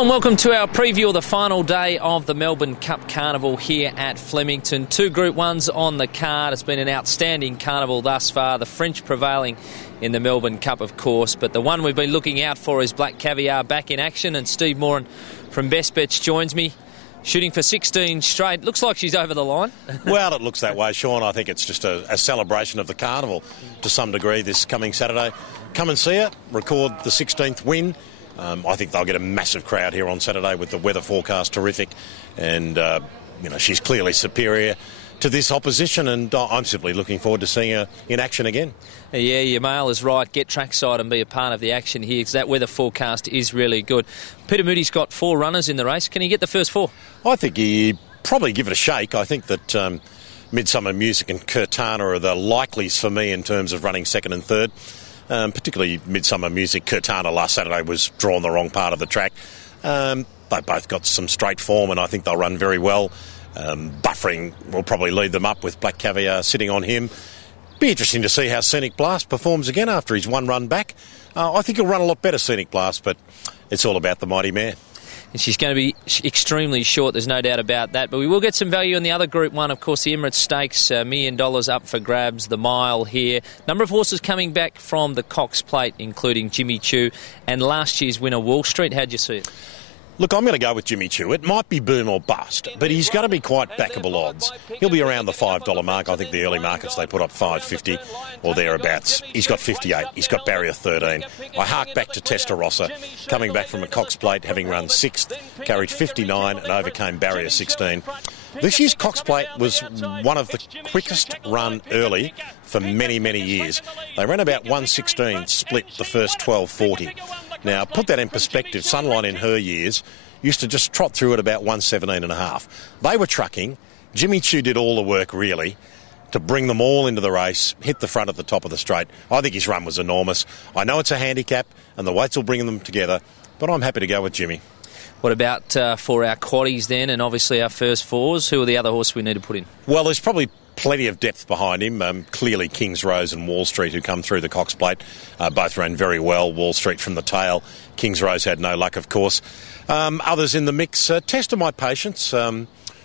Hello and welcome to our preview of the final day of the Melbourne Cup Carnival here at Flemington. 2 Group 1s on the card. It's been an outstanding carnival thus far. The French prevailing in the Melbourne Cup, of course, but the one we've been looking out for is Black Caviar back in action, and Steve Moran from Best Bets joins me. Shooting for 16 straight. Looks like she's over the line. Well, it looks that way, Sean. I think it's just a celebration of the carnival to some degree this coming Saturday. Come and see her, record the 16th win. I think they'll get a massive crowd here on Saturday with the weather forecast terrific, and she's clearly superior to this opposition, and I'm simply looking forward to seeing her in action again. Yeah, your mail is right. Get trackside and be a part of the action here, because that weather forecast is really good. Peter Moody's got 4 runners in the race. Can he get the first 4? I think he'd probably give it a shake. I think that Midsummer Music and Curtana are the likelies for me in terms of running second and third. Particularly Midsummer Music. Curtana last Saturday was drawn the wrong part of the track. They both got some straight form, and I think they'll run very well. Buffering will probably lead them up with Black Caviar sitting on him. Be interesting to see how Scenic Blast performs again after his 1 run back. I think he'll run a lot better, Scenic Blast, but it's all about the mighty mare. And she's going to be extremely short, there's no doubt about that. But we will get some value in the other Group 1, of course, the Emirates Stakes, $1 million up for grabs, the mile here. Number of horses coming back from the Cox Plate, including Jimmy Choo and last year's winner, Wall Street. How'd you see it? Look, I'm going to go with Jimmy Choo. It might be boom or bust, but he's going to be quite backable odds. He'll be around the $5 mark. I think the early markets, they put up $5.50 or thereabouts. He's got 58. He's got barrier 13. I hark back to Testarossa, coming back from a Cox Plate, having run 6th, carried 59 and overcame barrier 16. This year's Cox Plate was one of the quickest run early for many, many years. They ran about 1:16 split the first 12:40. Now, put that in perspective, Sunline in her years used to just trot through at about 1:17.5. They were trucking. Jimmy Choo did all the work, really, to bring them all into the race, hit the front at the top of the straight. I think his run was enormous. I know it's a handicap, and the weights will bring them together, but I'm happy to go with Jimmy. What about for our quaddies then, and obviously our first 4s? Who are the other horses we need to put in? Well, there's probably plenty of depth behind him. Clearly King's Rose and Wall Street, who come through the Cox Plate, both ran very well. Wall Street from the tail. King's Rose had no luck, of course. Others in the mix. Test of my patience.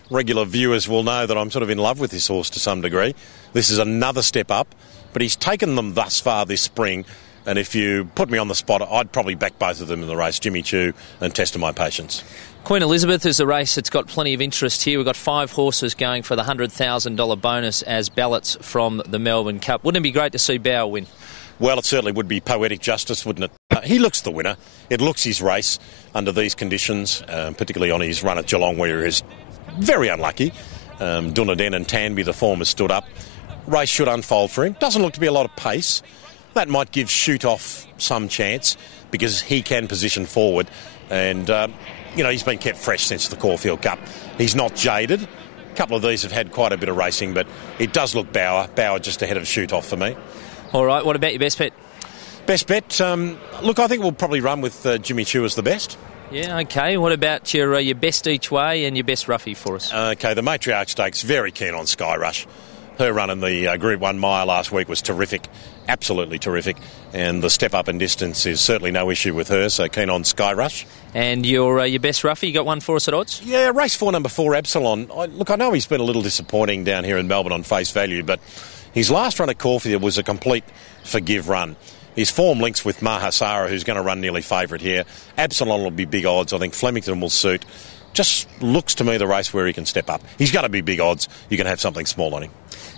Regular viewers will know that I'm sort of in love with this horse to some degree. This is another step up, but he's taken them thus far this spring. And if you put me on the spot, I'd probably back both of them in the race, Jimmy Choo and Test of My Patience. Queen Elizabeth is a race that's got plenty of interest here. We've got 5 horses going for the $100,000 bonus as ballots from the Melbourne Cup. Wouldn't it be great to see Bauer win? Well, it certainly would be poetic justice, wouldn't it? He looks the winner. It looks his race under these conditions, particularly on his run at Geelong, where he is very unlucky. Dunedin and Tanby, the form has stood up. Race should unfold for him. Doesn't look to be a lot of pace. That might give Shoot Off some chance because he can position forward. And, he's been kept fresh since the Caulfield Cup. He's not jaded. A couple of these have had quite a bit of racing, but it does look Bauer. Bauer just ahead of Shoot Off for me. All right, what about your best bet? Best bet? Look, I think we'll probably run with Jimmy Choo as the best. Yeah, OK. What about your best each way and your best roughie for us? OK, the Matriarch Stakes, very keen on Sky Rush. Her run in the Group 1 mile last week was terrific, absolutely terrific, and the step up in distance is certainly no issue with her, so keen on Sky Rush. And your best roughie, you got one for us at odds? Yeah, race 4, number 4, Absalon. I know he's been a little disappointing down here in Melbourne on face value, but his last run at Caulfield was a complete forgive run. His form links with Mahasara, who's going to run nearly favourite here. Absalon will be big odds. I think Flemington will suit. Just looks to me the race where he can step up. He's going to be big odds. You can have something small on him.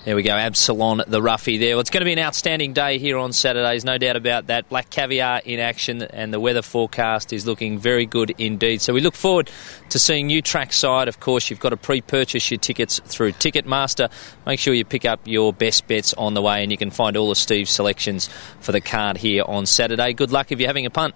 There we go, Absalon, the roughie there. Well, it's going to be an outstanding day here on Saturdays, no doubt about that. Black Caviar in action, and the weather forecast is looking very good indeed. So we look forward to seeing you trackside. Of course, you've got to pre-purchase your tickets through Ticketmaster. Make sure you pick up your best bets on the way, and you can find all of Steve's selections for the card here on Saturday. Good luck if you're having a punt.